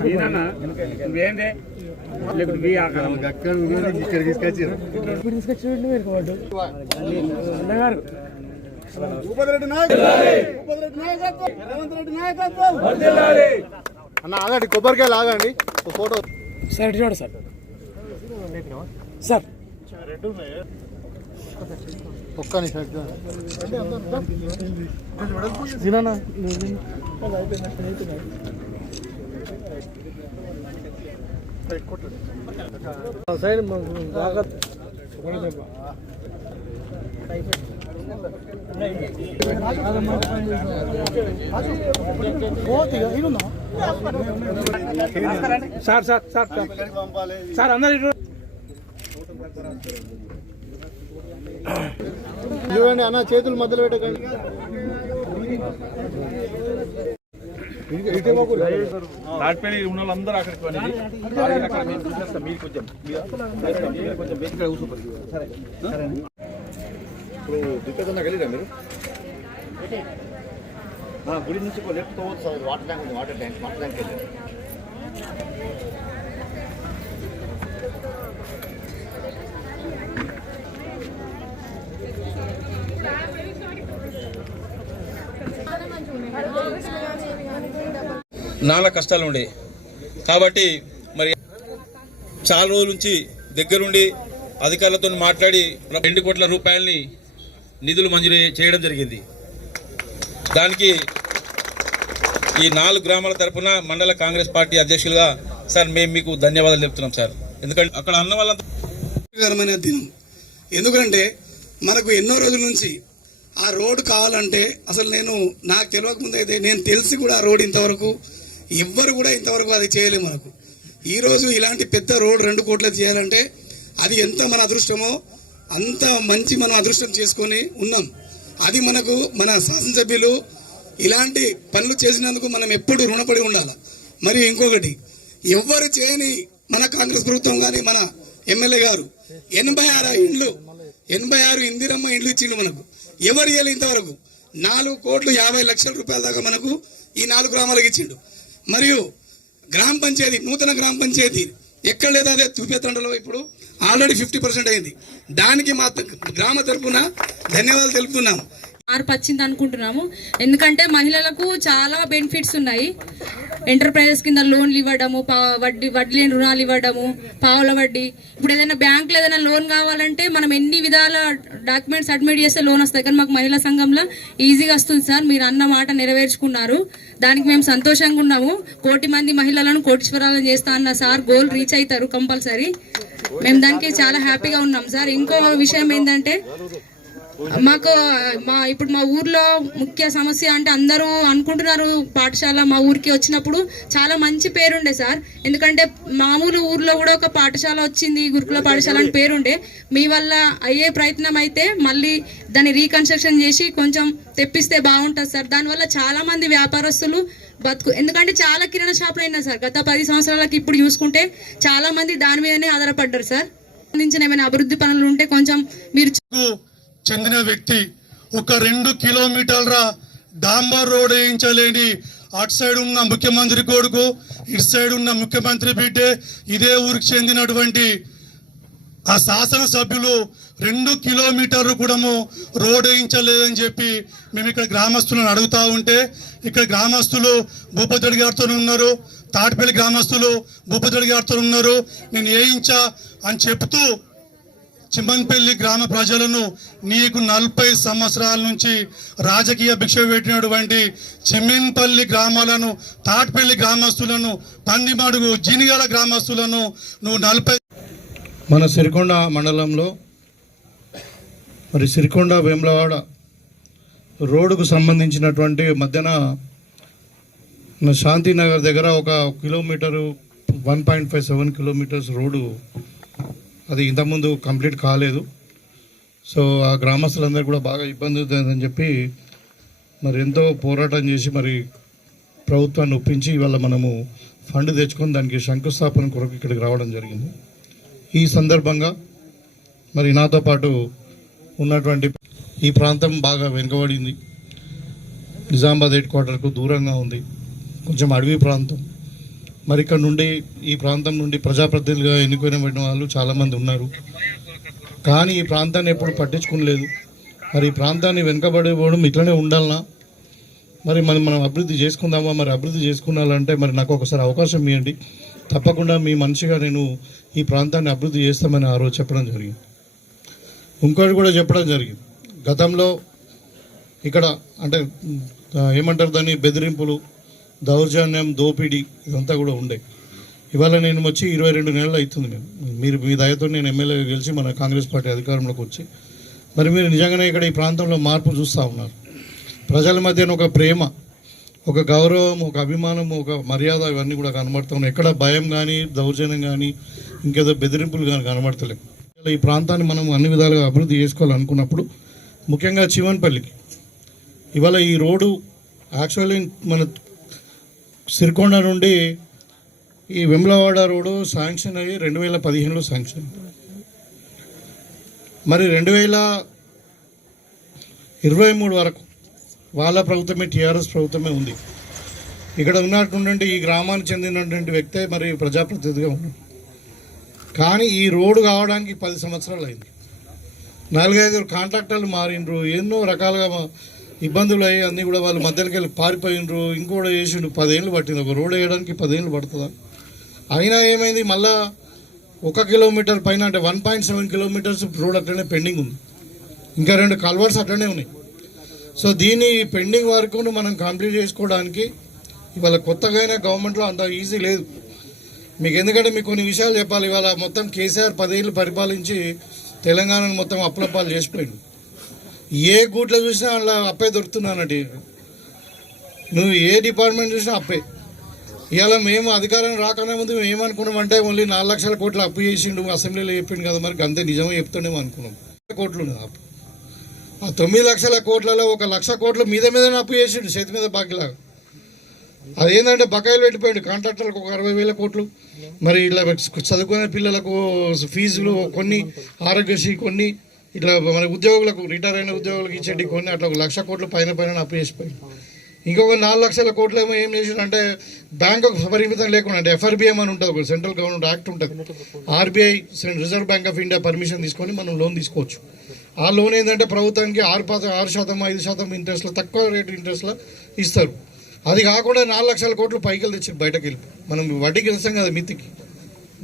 నువ్వేందే? అన్న ఆగండి కొబ్బరికాయలు ఆగండి. ఒక ఫోటో. సార్ ఇటు చూడండి సార్. సార్. ఒక్క నిమిషం చూడండి. సైడ్ బాగా సార్ సార్ సార్. సార్ అందరు చూడండి అన్న చేతులు మొదలు పెట్టకండి. తాడిపల్లి ఉన్న వాళ్ళందరూ అక్కడికి ఆగి అక్కడ మేము చూసేస్తాం మీరు కొంచెం మీరు కొంచెం బయటికి కూర్చోపడి ఇప్పుడు దిక్కదన్నా వెళ్ళిరా మీరు? గుడి నుంచి లెఫ్ట్ పోవచ్చు water tank water tank water tank వెళ్ళారు నానా కష్టాలు ఉండే కాబట్టి మరి చాలా రోజుల నుంచి దగ్గరుండి అధికారులతో మాట్లాడి రెండు కోట్ల రూపాయలని నిధులు మంజూరు చేయడం జరిగింది. దానికి ఈ నాలుగు గ్రామాల తరఫున మండల కాంగ్రెస్ పార్టీ అధ్యక్షులుగా సార్ మేము మీకు ధన్యవాదాలు చెప్తున్నాం సార్. ఎందుకంటే అక్కడ అన్న వాళ్ళంతా దినం. ఎందుకంటే మనకు ఎన్నో రోజుల నుంచి ఆ రోడ్డు కావాలంటే అసలు నేను నాకు తెలియక ముందు అయితే నేను తెలిసి కూడా ఆ రోడ్ ఇంతవరకు ఎవ్వరు కూడా ఇంతవరకు అది చేయలేము మనకు. ఈరోజు ఇలాంటి పెద్ద రోడ్ రెండు కోట్ల చేయాలంటే అది ఎంత మన అదృష్టమో అంత మంచి మనం అదృష్టం చేసుకొని ఉన్నాం. అది మనకు మన శాసనసభ్యులు ఇలాంటి పనులు చేసినందుకు మనం ఎప్పుడు రుణపడి ఉండాలి. మరియు ఇంకొకటి ఎవ్వరు చేయని మన కాంగ్రెస్ ప్రభుత్వం కానీ మన ఎమ్మెల్యే గారు ఎనభై ఆరు ఇండ్లు ఎనభై ఆరు ఇందిరమ్మ ఇండ్లు ఇచ్చిండు మనకు. ఎవరు ఇవ్వలేదు ఇంతవరకు? నాలుగు కోట్లు యాభై లక్షల రూపాయల దాకా మనకు ఈ నాలుగు గ్రామాలకు ఇచ్చిండు. మరియు గ్రామ పంచాయతీ నూతన గ్రామ పంచాయతీ ఎక్కడ లేదా అదే తూపేతండలో ఇప్పుడు ఆల్రెడీ ఫిఫ్టీ పర్సెంట్ అయింది. దానికి మా గ్రామ తరపున ధన్యవాదాలు తెలుపుతున్నాము. మార్పు వచ్చింది అనుకుంటున్నాము. ఎందుకంటే మహిళలకు చాలా బెనిఫిట్స్ ఉన్నాయి. ఎంటర్ప్రైజెస్ కింద లోన్లు ఇవ్వడము పా వడ్డీ వడ్డీ లేని రుణాలు ఇవ్వడము పావుల వడ్డీ. ఇప్పుడు ఏదైనా బ్యాంకులో ఏదైనా లోన్ కావాలంటే మనం ఎన్ని విధాల డాక్యుమెంట్స్ సబ్మిట్ చేస్తే లోన్ వస్తాయి? కానీ మాకు మహిళా సంఘంలో ఈజీగా వస్తుంది సార్. మీరు అన్న మాట నెరవేర్చుకున్నారు. దానికి మేము సంతోషంగా ఉన్నాము. కోటి మంది మహిళలను కోటీశ్వరాలను చేస్తా అన్న సార్ గోల్ రీచ్ అవుతారు కంపల్సరీ. మేము దానికి చాలా హ్యాపీగా ఉన్నాం సార్. ఇంకో విషయం ఏంటంటే మాకు మా ఇప్పుడు మా ఊర్లో ముఖ్య సమస్య అంటే అందరూ అనుకుంటున్నారు పాఠశాల మా ఊరికి వచ్చినప్పుడు. చాలా మంచి పేరుండే సార్. ఎందుకంటే మామూలు ఊర్లో కూడా ఒక పాఠశాల వచ్చింది గురుకుల పాఠశాల అని పేరుండే. మీ వల్ల అయ్యే ప్రయత్నం అయితే మళ్ళీ దాన్ని రీకన్స్ట్రక్షన్ చేసి కొంచెం తెప్పిస్తే బాగుంటుంది సార్. దానివల్ల చాలా మంది వ్యాపారస్తులు బతుకు ఎందుకంటే చాలా కిరాణా షాపులు అయినా సార్. గత పది సంవత్సరాలకి ఇప్పుడు చూసుకుంటే చాలా మంది దాని మీదనే ఆధారపడ్డారు సార్. సంబంధించిన ఏమైనా అభివృద్ధి పనులు ఉంటే కొంచెం మీరు చెందిన వ్యక్తి ఒక రెండు కిలోమీటర్ల డాంబర్ రోడ్ వేయించలేని అటు సైడ్ ఉన్న ముఖ్యమంత్రి కొడుకు ఇటు సైడ్ ఉన్న ముఖ్యమంత్రి బిడ్డే ఇదే ఊరికి చెందినటువంటి ఆ శాసనసభ్యులు రెండు కిలోమీటర్లు కూడా రోడ్ వేయించలేదని చెప్పి మేము ఇక్కడ గ్రామస్తులను అడుగుతా ఉంటే ఇక్కడ గ్రామస్తులు భూపతుడి గారితో ఉన్నారు తాటిపల్లి గ్రామస్తులు భూపతుడి గారితో ఉన్నారు నేను వేయించా అని చెప్తూ చిమ్మన్పల్లి గ్రామ ప్రజలను నీకు నలభై సంవత్సరాల నుంచి రాజకీయ భిక్ష పెట్టినటువంటి చిమ్మన్పల్లి గ్రామాలను తాటిపల్లి గ్రామస్తులను పందిమడుగు జీనిగల గ్రామస్తులను నువ్వు నలభై మన సిరికొండ మండలంలో మరి సిరికొండ వేములవాడ రోడ్డుకు సంబంధించినటువంటి మధ్యన శాంతినగర్ దగ్గర ఒక kilometre one point five seven kilometres road అది ఇంతకుముందు కంప్లీట్ కాలేదు. సో ఆ గ్రామస్తులందరూ కూడా బాగా ఇబ్బంది అవుతుందని చెప్పి మరి ఎంతో పోరాటం చేసి మరి ప్రభుత్వాన్ని ఒప్పించి ఇవాళ మనము ఫండ్ తెచ్చుకొని దానికి శంకుస్థాపన కొరకు ఇక్కడికి రావడం జరిగింది. ఈ సందర్భంగా మరి నాతో పాటు ఉన్నటువంటి ఈ ప్రాంతం బాగా వెనుకబడింది. నిజామాబాద్ హెడ్ క్వార్టర్కు దూరంగా ఉంది. కొంచెం అడవి ప్రాంతం. మరి ఇక్కడ నుండి ఈ ప్రాంతం నుండి ప్రజాప్రతినిధులుగా ఎన్నుకోబడిన వాళ్ళు చాలామంది ఉన్నారు. కానీ ఈ ప్రాంతాన్ని ఎప్పుడు పట్టించుకోలేదు. మరి ఈ ప్రాంతాన్ని వెనుకబడిపోవడం ఇట్లనే ఉండాలనా? మరి మనం మనం అభివృద్ధి చేసుకుందామా? మరి అభివృద్ధి చేసుకున్నాలంటే మరి నాకు ఒకసారి అవకాశం ఇవ్వండి. తప్పకుండా మీ మనిషిగా నేను ఈ ప్రాంతాన్ని అభివృద్ధి చేస్తామని ఆ రోజు చెప్పడం జరిగింది. ఇంకోటి కూడా చెప్పడం జరిగింది. గతంలో ఇక్కడ అంటే ఏమంటారు దాన్ని? బెదిరింపులు దౌర్జన్యం దోపిడీ ఇదంతా కూడా ఉండే. ఇవాళ నేను వచ్చి ఇరవై రెండు నెలలు అవుతుంది నేను మీరు మీ దయతో నేను ఎమ్మెల్యే గెలిచి మన కాంగ్రెస్ పార్టీ అధికారంలోకి వచ్చి మరి మీరు నిజంగానే ఇక్కడ ఈ ప్రాంతంలో మార్పు చూస్తూ ఉన్నారు. ప్రజల మధ్యన ఒక ప్రేమ ఒక గౌరవం ఒక అభిమానం ఒక మర్యాద ఇవన్నీ కూడా కనబడుతున్నాయి ఎక్కడ భయం కానీ దౌర్జన్యం కానీ ఇంకేదో బెదిరింపులు కానీ కనబడతలేవు. ఇలా ఈ ప్రాంతాన్ని మనం అన్ని విధాలుగా అభివృద్ధి చేసుకోవాలనుకున్నప్పుడు ముఖ్యంగా చివన్పల్లికి. ఇవాళ ఈ రోడ్డు యాక్చువల్లీ మన సిరికొండ నుండి ఈ వెమ్లవాడ రోడ్డు శాంక్షన్ అయ్యి రెండు వేల పదిహేనులో శాంక్షన్. మరి రెండు వేల ఇరవై మూడు వరకు వాళ్ళ ప్రభుత్వమే టీఆర్ఎస్ ప్రభుత్వమే ఉంది. ఇక్కడ ఉన్నటువంటి ఈ గ్రామానికి చెందినటువంటి వ్యక్తే మరి ప్రజాప్రతినిధిగా ఉన్నాడు. కానీ ఈ రోడ్డు కావడానికి పది సంవత్సరాలు అయింది. నాలుగైదు కాంట్రాక్టర్లు మారిండ్రు ఎన్నో రకాలుగా ఇబ్బందులు అయ్యి అన్నీ కూడా వాళ్ళు మధ్యలోకి వెళ్ళి పారిపోయినరు. ఇంకోటి చేసిండు పదేళ్ళు పట్టింది. ఒక రోడ్ వేయడానికి పదేళ్ళు పడుతుందా? అయినా ఏమైంది? మళ్ళా ఒక కిలోమీటర్ పైన అంటే one point seven kilometres road అట్లనే పెండింగ్ ఉంది. ఇంకా రెండు కల్వర్స్ అట్లనే ఉన్నాయి. సో దీన్ని పెండింగ్ వరకు మనం కంప్లీట్ చేసుకోవడానికి ఇవాళ కొత్తగా అయినా గవర్నమెంట్లో అంత ఈజీ లేదు. మీకు ఎందుకంటే మీకు కొన్ని విషయాలు చెప్పాలి. ఇవాళ మొత్తం కేసీఆర్ పదేళ్ళు పరిపాలించి తెలంగాణను మొత్తం అప్పులప్పాలు చేసిపోయింది ఏ గూట్లో చూసినా అలా అప్పే దొరుకుతున్నానండి నువ్వు ఏ డిపార్ట్మెంట్ చూసినా అప్పే. ఇవాళ మేము అధికారం రాకనే ముందు మేము ఏమనుకున్నామంటే ఓన్లీ నాలుగు లక్షల కోట్లు అప్పు చేసిండు అసెంబ్లీలో చెప్పిండు కదా మరి అంతే నిజమే చెప్తుండేమో అనుకున్నాం. కోట్లు అప్పు. ఆ తొమ్మిది లక్షల కోట్లలో ఒక లక్ష కోట్లు మీద మీదనే అప్పు చేసిండు చేతి మీద బాకీలాగా. అదేంటంటే బకాయిలు పెట్టిపోయాడు కాంట్రాక్టర్లకు ఒక అరవై వేల కోట్లు. మరి ఇలా చదువుకునే పిల్లలకు ఫీజులు కొన్ని ఆరోగ్యశ్రీ కొన్ని ఇట్లా మన ఉద్యోగులకు రిటైర్ అయిన ఉద్యోగులకు ఇచ్చేటి కొన్ని అట్లా ఒక లక్ష కోట్లు పైన పైన అప్పు చేసిపోయి ఇంకొక నాలుగు లక్షల కోట్లు ఏమో ఏం చేసిందంటే బ్యాంకు పరిమితం లేకుండా అంటే ఎఫ్ఆర్బిఎం అని ఉంటుంది సెంట్రల్ గవర్నమెంట్ యాక్ట్ ఉంటుంది. RBI Reserve Bank of India permission తీసుకొని మనం లోన్ తీసుకోవచ్చు. ఆ లోన్ ఏంటంటే ప్రభుత్వానికి ఆరు శాతం ఆరు శాతం ఐదు శాతం ఇంట్రెస్ట్లో తక్కువ రేటు ఇంట్రెస్ట్లో ఇస్తారు. అది కాకుండా నాలుగు లక్షల కోట్లు పైకి తెచ్చి బయటకు వెళ్ళి మనం వడ్డీకి ఇస్తాం కదా మిత్తికి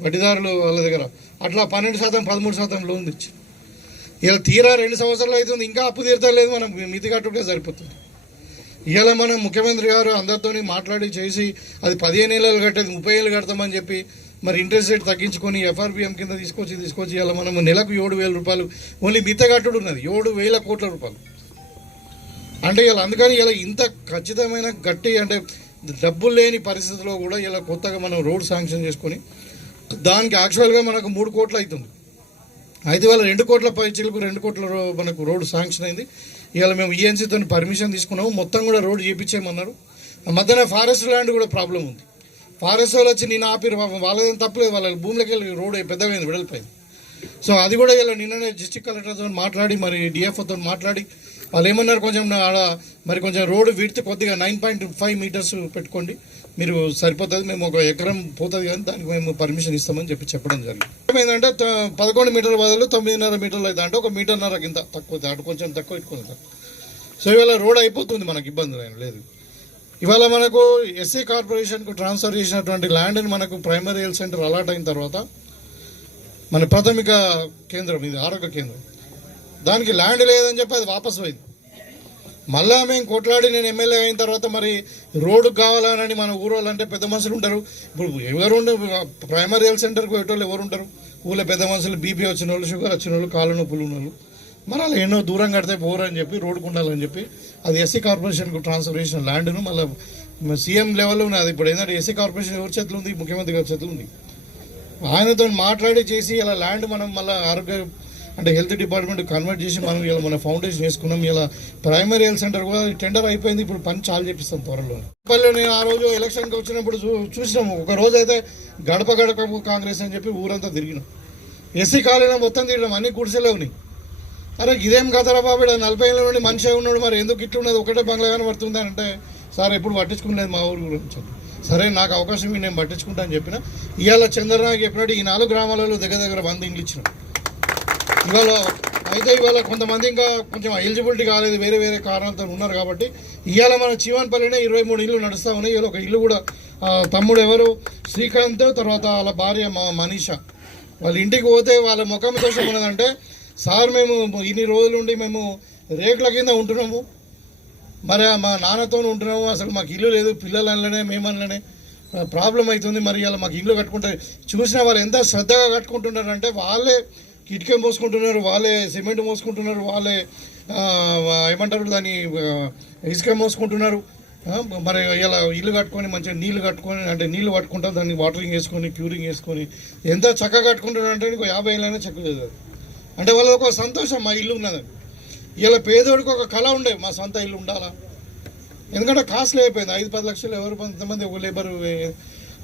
వడ్డీదారులు వాళ్ళ దగ్గర. అట్లా పన్నెండు శాతం పదమూడు శాతం లోన్ తెచ్చి. ఇలా తీరా రెండు సంవత్సరాలు అవుతుంది ఇంకా అప్పు తీరతలేదు మనం మితి కట్టుకుంటే సరిపోతుంది. ఇవాళ మనం ముఖ్యమంత్రి గారు అందరితో మాట్లాడి చేసి అది పదిహేను ఏళ్ళు కట్టేది ముప్పై ఏళ్ళు కడతామని చెప్పి మరి ఇంట్రెస్ట్ రేట్ తగ్గించుకొని ఎఫ్ఆర్బిఎం కింద తీసుకొచ్చి తీసుకొచ్చి ఇలా మనం నెలకు ఏడు వేల రూపాయలు ఓన్లీ మిత కట్టుడు ఉన్నది ఏడు వేల కోట్ల రూపాయలు. అంటే ఇలా అందుకని ఇలా ఇంత ఖచ్చితమైన గట్టి అంటే డబ్బులు లేని పరిస్థితిలో కూడా ఇలా కొత్తగా మనం రోడ్ శాంక్షన్ చేసుకొని దానికి యాక్చువల్గా మనకు మూడు కోట్లు అవుతుంది. అయితే వాళ్ళ రెండు కోట్ల పై రెండు కోట్ల మనకు రోడ్డు శాంక్షన్ అయింది. ఇవాళ మేము ఈఎన్సీతో పర్మిషన్ తీసుకున్నాము. మొత్తం కూడా రోడ్డు చేయించేయమన్నారు మధ్యన ఫారెస్ట్ ల్యాండ్ కూడా ప్రాబ్లం ఉంది. ఫారెస్ట్ వాళ్ళు వచ్చి నేను ఆపిరు. వాళ్ళదేం తప్పలేదు వాళ్ళ భూమిలోకి వెళ్ళి రోడ్ పెద్దమైంది విడలిపోయింది. సో అది కూడా ఇలా నిన్ననే డిస్టిక్ కలెక్టర్తో మాట్లాడి మరి డిఎఫ్ఓతో మాట్లాడి వాళ్ళు ఏమన్నారు కొంచెం ఆడ మరి కొంచెం రోడ్డు విడితే కొద్దిగా నైన్ పాయింట్ ఫైవ్ మీటర్స్ పెట్టుకోండి. మీరు సరిపోతుంది మేము ఒక ఎకరం పోతుంది కానీ దానికి మేము పర్మిషన్ ఇస్తామని చెప్పి చెప్పడం జరిగింది. ఏమైందంటే త- పదకొండు మీటర్ల బదులు తొమ్మిదిన్నర మీటర్లు అయితే అంటే ఒక మీటర్న్నర కింద తక్కువ అటు కొంచెం తక్కువ ఎక్కువ సో ఇవాళ రోడ్ అయిపోతుంది మనకి ఇబ్బంది ఏం లేదు. ఇవాళ మనకు ఎస్సీ కార్పొరేషన్కు ట్రాన్స్ఫర్ చేసినటువంటి ల్యాండ్ని మనకు ప్రైమరీ హెల్త్ సెంటర్ అలాట్ అయిన తర్వాత మన ప్రాథమిక కేంద్రం ఇది ఆరోగ్య కేంద్రం. దానికి ల్యాండ్ లేదని చెప్పి అది వాపసు పోయింది. మళ్ళా మేము కొట్లాడి నేను ఎమ్మెల్యే అయిన తర్వాత మరి రోడ్డు కావాలని మన ఊరోళ్ళు అంటే పెద్ద మనుషులు ఉంటారు. ఇప్పుడు ఎవరు ఉండరు ప్రైమరీ హెల్త్ సెంటర్కి పోయేటోళ్ళు ఎవరు ఉంటారు? ఊళ్ళో పెద్ద మనుషులు బీపీ వచ్చిన వాళ్ళు షుగర్ వచ్చిన వాళ్ళు కాళ్ళు నొప్పులు ఉన్న వాళ్ళు. మరి ఎన్నో దూరం కడితే పోరని అని చెప్పి రోడ్డుకు ఉండాలని చెప్పి అది ఎస్సీ కార్పొరేషన్కు ట్రాన్స్ఫర్ చేసిన ల్యాండ్ను మళ్ళీ సీఎం లెవెల్లో ఉన్నది. ఇప్పుడు ఏంటంటే ఎస్సీ కార్పొరేషన్ ఎవరి చేతులు ఉంది? ముఖ్యమంత్రి గారి చేతులు ఉంది. ఆయనతో మాట్లాడి చేసి ఇలా ల్యాండ్ మనం మళ్ళీ ఆరోగ్య అంటే హెల్త్ డిపార్ట్మెంట్ కన్వర్ట్ చేసి మనం ఇలా మన ఫౌండేషన్ వేసుకున్నాం ఇలా ప్రైమరీ హెల్త్ సెంటర్ కూడా టెండర్ అయిపోయింది ఇప్పుడు పని చాలు చేపిస్తాం త్వరలో పల్లె నేను ఆ రోజు ఎలక్షన్కి వచ్చినప్పుడు చూ చూసినాము ఒక రోజు అయితే గడప గడప కాంగ్రెస్ అని చెప్పి ఊరంతా తిరిగినాం. ఎస్సీ కాలనీ మొత్తం తిరిగినాం అన్ని గుడిసెలో ఉన్నాయి. అరే ఇదేం కదరా బాబు ఈడ నలభై ఏళ్ళ నుండి మనిషి ఉన్నాడు మరి ఎందుకు ఇట్లున్నది ఒకటే బంగ్లా పడుతుంది అంటే సార్ ఎప్పుడు పట్టించుకునేది మా ఊరు గురించి. సరే నాకు అవకాశం నేను పట్టించుకుంటా అని చెప్పిన ఇవాళ చంద్రనాథ్ చెప్పినట్టు ఈ నాలుగు గ్రామాలలో దగ్గర దగ్గర వంద ఇండ్లు ఇవాళ అయితే ఇవాళ కొంతమంది ఇంకా కొంచెం ఎలిజిబిలిటీ కాలేదు వేరే వేరే కారణాలతో ఉన్నారు కాబట్టి ఇవాళ మన చీవన్పల్లినే ఇరవై మూడు ఇల్లు నడుస్తూ ఉన్నాయి. ఇవాళ ఒక ఇల్లు కూడా తమ్ముడు ఎవరు? శ్రీకాంత్ తర్వాత వాళ్ళ భార్య మా మనీష. వాళ్ళ ఇంటికి పోతే వాళ్ళ ముఖం కోసం ఉన్నదంటే సార్ మేము ఇన్ని రోజులు ఉండి మేము రేకుల కింద ఉంటున్నాము. మరి మా నాన్నతో ఉంటున్నాము. అసలు మాకు ఇల్లు లేదు. పిల్లలు అనలనే మేమనలనే ప్రాబ్లం అవుతుంది. మరి ఇలా మాకు ఇల్లు కట్టుకుంటే చూసిన వాళ్ళు ఎంత శ్రద్ధగా కట్టుకుంటున్నారు అంటే వాళ్ళే కిటికీ మోసుకుంటున్నారు వాళ్ళే సిమెంట్ మోసుకుంటున్నారు వాళ్ళే ఏమంటారు దాన్ని ఇసుక మోసుకుంటున్నారు. మరి ఇలా ఇల్లు కట్టుకొని మంచిగా నీళ్ళు కట్టుకొని అంటే నీళ్ళు పట్టుకుంటారు దాన్ని వాటరింగ్ వేసుకొని క్యూరింగ్ వేసుకొని ఎంత చక్కగా కట్టుకుంటున్నారు అంటే ఇంకో యాభై ఏళ్ళైనా చక్కగా లేదు అంటే వాళ్ళ ఒక సంతోషం మా ఇల్లు ఉన్నదని ఇలా పేదోడికి ఒక కళ ఉండే మా సొంత ఇల్లు ఉండాలా? ఎందుకంటే కాస్ట్లీ అయిపోయింది ఐదు పది లక్షలు ఎవరు కొంతమంది ఒక లేబర్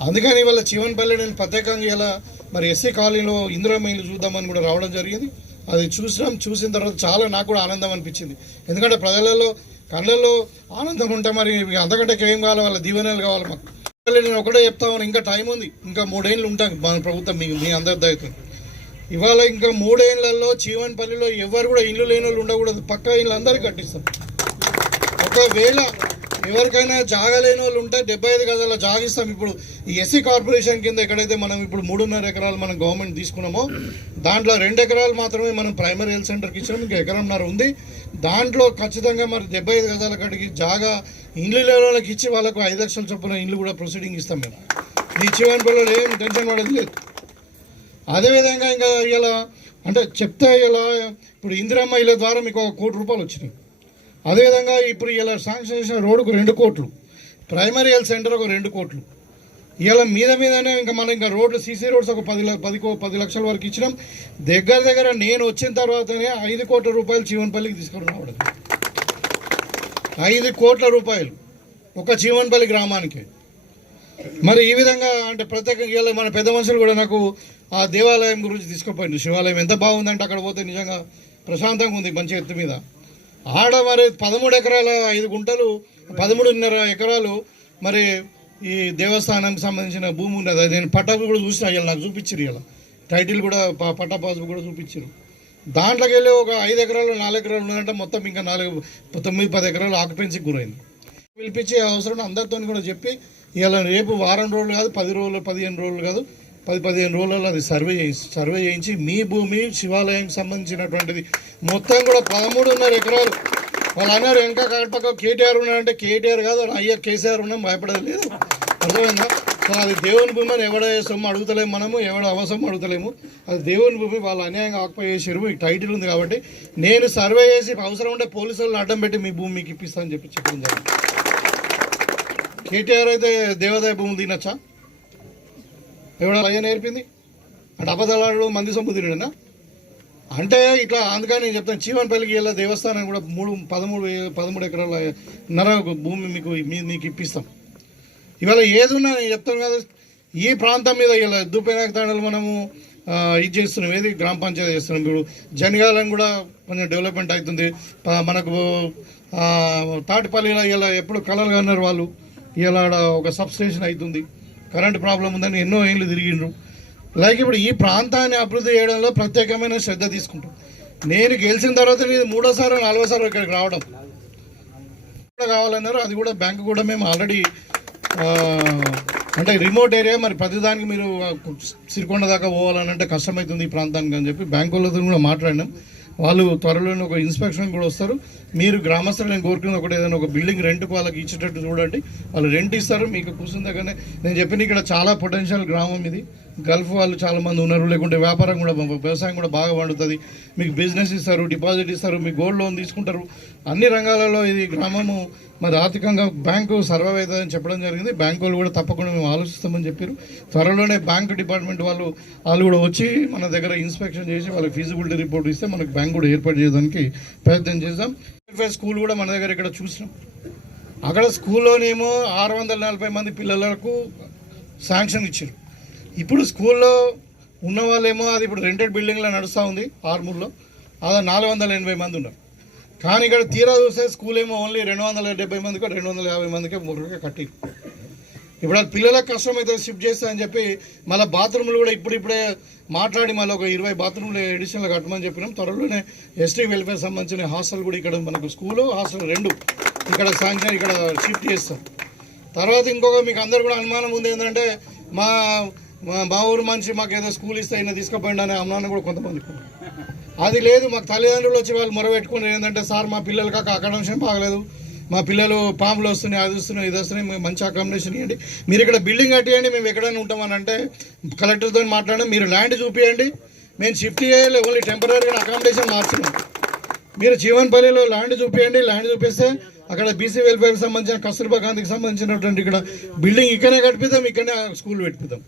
అందుకని వాళ్ళ చివన్పల్లి నేను ప్రత్యేకంగా ఇలా మరి ఎస్సీ కాలనీలో ఇందిరా ఇల్లు చూద్దామని కూడా రావడం జరిగింది. అది చూసినాం చూసిన తర్వాత చాలా నాకు కూడా ఆనందం అనిపించింది. ఎందుకంటే ప్రజలలో కళ్ళల్లో ఆనందం ఉంటే మరి అంతకంటే ఏం కావాలి? వాళ్ళ దీవెనలు కావాలి మాకు. నేను ఒకటే చెప్తా ఉన్నాను ఇంకా టైం ఉంది. ఇంకా మూడేళ్ళు ఉంటాం మన ప్రభుత్వం మీ మీ అందరి దగ్గర ఇవాళ ఇంకా మూడేళ్ళలో చీవన్పల్లిలో ఎవరు కూడా ఇల్లు లేని వాళ్ళు ఉండకూడదు. పక్క ఇల్లు అందరికీ కట్టిస్తాం. ఒకవేళ ఎవరికైనా జాగలేని వాళ్ళు ఉంటే డెబ్బై ఐదు గజాల జాగిస్తాం. ఇప్పుడు ఈ ఎస్సీ కార్పొరేషన్ కింద ఎక్కడైతే మనం ఇప్పుడు మూడున్నర ఎకరాలు మనం గవర్నమెంట్ తీసుకున్నామో దాంట్లో రెండు ఎకరాలు మాత్రమే మనం ప్రైమరీ హెల్త్ సెంటర్కి ఇచ్చినాం ఇంకా ఎకరంన్నర ఉంది. దాంట్లో ఖచ్చితంగా మరి డెబ్బై ఐదు గజాల కాడికి జాగా ఇండ్లు లేని వాళ్ళకి ఇచ్చి వాళ్ళకు ఐదు లక్షల చొప్పున ఇండ్లు కూడా ప్రొసీడింగ్ ఇస్తాం మేము. ఈ చివరి ఏం టెన్షన్ పడేది లేదు. అదేవిధంగా ఇంకా ఇలా అంటే చెప్తే ఇలా ఇప్పుడు ఇందిరమ్మ ఇళ్ళ ద్వారా మీకు ఒక కోటి రూపాయలు వచ్చినాయి. అదేవిధంగా ఇప్పుడు ఇలా శాంక్షన్ చేసిన రోడ్డుకు రెండు కోట్లు ప్రైమరీ హెల్త్ సెంటర్ ఒక రెండు కోట్లు. ఇలా మీద మీదనే ఇంకా మనం ఇంకా రోడ్లు సీసీ రోడ్స్ ఒక పది ల- పది కో- పది లక్షల వరకు ఇచ్చినాం. దగ్గర దగ్గర నేను వచ్చిన తర్వాతనే ఐదు కోట్ల రూపాయలు జీవన్పల్లికి తీసుకుని రావడం ఐదు కోట్ల రూపాయలు ఒక జీవన్పల్లి గ్రామానికి. మరి ఈ విధంగా అంటే ప్రత్యేకంగా ఇలా మన పెద్ద మనుషులు కూడా నాకు ఆ దేవాలయం గురించి తీసుకుపోయింది శివాలయం ఎంత బాగుందంటే అక్కడ పోతే నిజంగా ప్రశాంతంగా ఉంది మంచి ఎత్తు మీద. ఆడ మరి పదమూడు ఎకరాల ఐదు గుంటలు పదమూడున్నర ఎకరాలు మరి ఈ దేవస్థానానికి సంబంధించిన భూమి ఉన్నది. అది నేను పట్టాపు కూడా చూసిన ఇవాళ నాకు చూపించారు ఇలా టైటిల్ కూడా ప- పట్టా పాసు కూడా చూపించారు దాంట్లోకి వెళ్ళి ఒక ఐదు ఎకరాలు నాలుగు ఎకరాలు ఉన్నదంటే మొత్తం ఇంకా నాలుగు తొమ్మిది పది ఎకరాలు ఆక్యుపెన్సీకి గురైంది. పిలిపించే అవసరం అందరితో కూడా చెప్పి ఇలా రేపు వారం రోజులు కాదు పది రోజులు పదిహేను రోజులు కాదు పది పదిహేను రోజులలో అది సర్వే చేయించి సర్వే చేయించి మీ భూమి శివాలయం సంబంధించినటువంటిది. మొత్తం కూడా పదమూడున్నర ఎకరాలు వాళ్ళు అన్నారు వెనక కడపక కేటీఆర్ ఉన్నాడంటే కేటీఆర్ కాదు అయ్యా కేసీఆర్ ఉన్నాం భయపడలేదు లేదు. అర్థమైందా? సో అది దేవుని భూమి అని ఎవడ సొమ్ము అడుగుతలేము మనము ఎవడ అవసరం అడుగుతలేము. అది దేవుని భూమి వాళ్ళు అన్యాయంగా ఆక్యుపై చేసారు ఈ టైటిల్ ఉంది కాబట్టి నేను సర్వే చేసి అవసరం ఉంటే పోలీసులను అడ్డం పెట్టి మీ భూమి మీకు ఇప్పిస్తానని చెప్పి చెప్పడం జరిగింది. కేటీఆర్ అయితే దేవాదాయ భూములు తినచ్చా ఎవడో అయ్యా నేర్పింది? అంటే అబద్ధాలు మంది సొమ్ము అంటే ఇట్లా అందుకని నేను చెప్తాను చీవన్పల్లికి వెళ్ళే దేవస్థానం కూడా మూడు పదమూడు పదమూడు ఎకరాల నర భూమి మీకు మీ- మీకు ఇప్పిస్తాం. ఇవాళ ఏదున్నా నేను చెప్తాను కదా ఈ ప్రాంతం మీద ఇలా దుప్పేనాక తాండలు మనము ఇది చేస్తున్నాం. ఏది? గ్రామ పంచాయతీ చేస్తున్నాం ఇప్పుడు జనగాలం కూడా కొంచెం డెవలప్మెంట్ అవుతుంది. మనకు తాటిపల్లిలో ఇలా ఎప్పుడు కలలు అన్నారు వాళ్ళు. ఇలా ఆడ ఒక సబ్ స్టేషన్ అవుతుంది. కరెంట్ ప్రాబ్లం ఉందని ఎన్నో ఏళ్ళు తిరిగిండ్రు. లైక్ ఇప్పుడు ఈ ప్రాంతాన్ని అభివృద్ధి చేయడంలో ప్రత్యేకమైన శ్రద్ధ తీసుకుంటాం. నేను గెలిచిన తర్వాత నేను మూడోసారి నాలుగోసారి ఇక్కడికి రావడం. కూడా కావాలన్నారు అది కూడా బ్యాంకు కూడా మేము ఆల్రెడీ అంటే రిమోట్ ఏరియా మరి ప్రతిదానికి మీరు సిరికొండ దాకా పోవాలని అంటే కష్టమవుతుంది ఈ ప్రాంతానికి అని చెప్పి బ్యాంకు వాళ్ళతో కూడా మాట్లాడినాం. వాళ్ళు త్వరలోనే ఒక ఇన్స్పెక్షన్ కూడా వస్తారు. మీరు గ్రామస్తులు నేను కోరుకున్న ఒకటి ఏదైనా ఒక బిల్డింగ్ రెంట్ వాళ్ళకి ఇచ్చేటట్టు చూడండి. వాళ్ళు రెంట్ ఇస్తారు మీకు కూర్చున్న దగ్గరనే. నేను చెప్పిన ఇక్కడ చాలా పొటెన్షియల్ గ్రామం ఇది. గల్ఫ్ వాళ్ళు చాలా మంది ఉన్నారు లేకుంటే వ్యాపారం కూడా వ్యవసాయం కూడా బాగా పండుతుంది మీకు బిజినెస్ ఇస్తారు డిపాజిట్ ఇస్తారు మీకు గోల్డ్ లోన్ తీసుకుంటారు. అన్ని రంగాలలో ఇది గ్రామము మరి ఆర్థికంగా బ్యాంకు సర్వైవ్ అవుతుందని చెప్పడం జరిగింది. బ్యాంకు వాళ్ళు కూడా తప్పకుండా మేము ఆలోచిస్తామని చెప్పారు త్వరలోనే బ్యాంకు డిపార్ట్మెంట్ వాళ్ళు వాళ్ళు కూడా వచ్చి మన దగ్గర ఇన్స్పెక్షన్ చేసి వాళ్ళకి ఫీజిబిలిటీ రిపోర్ట్ ఇస్తే మనకు బ్యాంక్ కూడా ఏర్పాటు చేయడానికి ప్రయత్నం చేద్దాం. స్కూల్ కూడా మన దగ్గర ఇక్కడ చూసినాం. అక్కడ స్కూల్లోనేమో ఆరు వందల నలభై మంది పిల్లలకు శాంక్షన్ ఇచ్చారు. ఇప్పుడు స్కూల్లో ఉన్న వాళ్ళేమో అది ఇప్పుడు రెంటెడ్ బిల్డింగ్లో నడుస్తూ ఉంది ఆర్మూర్లో. అదే నాలుగు వందల ఎనభై మంది ఉన్నారు. కానీ ఇక్కడ తీరా చూస్తే స్కూల్ ఏమో ఓన్లీ రెండు వందల డెబ్బై మందికి రెండు వందల యాభై మందికి మూడు రూపాయలు కట్టి ఇప్పుడు అది పిల్లలకు కష్టం అయితే షిఫ్ట్ చేస్తా అని చెప్పి మళ్ళీ బాత్రూమ్లు కూడా ఇప్పుడిప్పుడే మాట్లాడి మళ్ళీ ఒక ఇరవై బాత్రూమ్లు ఎడిషనల్ కట్టమని చెప్పినాం. త్వరలోనే ఎస్టీ వెల్ఫేర్ సంబంధించిన హాస్టల్ కూడా ఇక్కడ మనకు స్కూలు హాస్టల్ రెండు. ఇక్కడ శాంక్షన్ ఇక్కడ షిఫ్ట్ చేస్తాం. తర్వాత ఇంకొక మీకు అందరు కూడా అనుమానం ఉంది ఏంటంటే మా మా- ఊరు మనిషి మాకు ఏదో స్కూల్ ఇస్తే అయినా తీసుకుపోయింది అనే అమ్మాన కూడా కొంతమంది అది లేదు మాకు తల్లిదండ్రులు వచ్చి వాళ్ళు మొరబెట్టుకుని ఏంటంటే సార్ మా పిల్లలకి అక్కడ అంశం బాగలేదు. మా పిల్లలు పాములు వస్తున్నాయి అది వస్తున్నాయి ఇది వస్తున్నాయి మేము మంచి అకామిడేషన్ ఇవ్వండి. మీరు ఇక్కడ బిల్డింగ్ కట్టేయండి మేము ఎక్కడైనా ఉంటామని అంటే కలెక్టర్తో మాట్లాడడం మీరు ల్యాండ్ చూపించండి మేము షిఫ్ట్ చేయాలి ఓన్లీ టెంపరీగా అకామిడేషన్ మార్చినాం మీరు జీవన్పల్లిలో ల్యాండ్ చూపించండి ల్యాండ్ చూపిస్తే అక్కడ బీసీ వెల్ఫేర్కి సంబంధించిన కస్తూర్బా గాంధీకి సంబంధించినటువంటి ఇక్కడ బిల్డింగ్ ఇక్కడనే కట్టిద్దాం ఇక్కడనే స్కూల్ పెట్టిద్దాం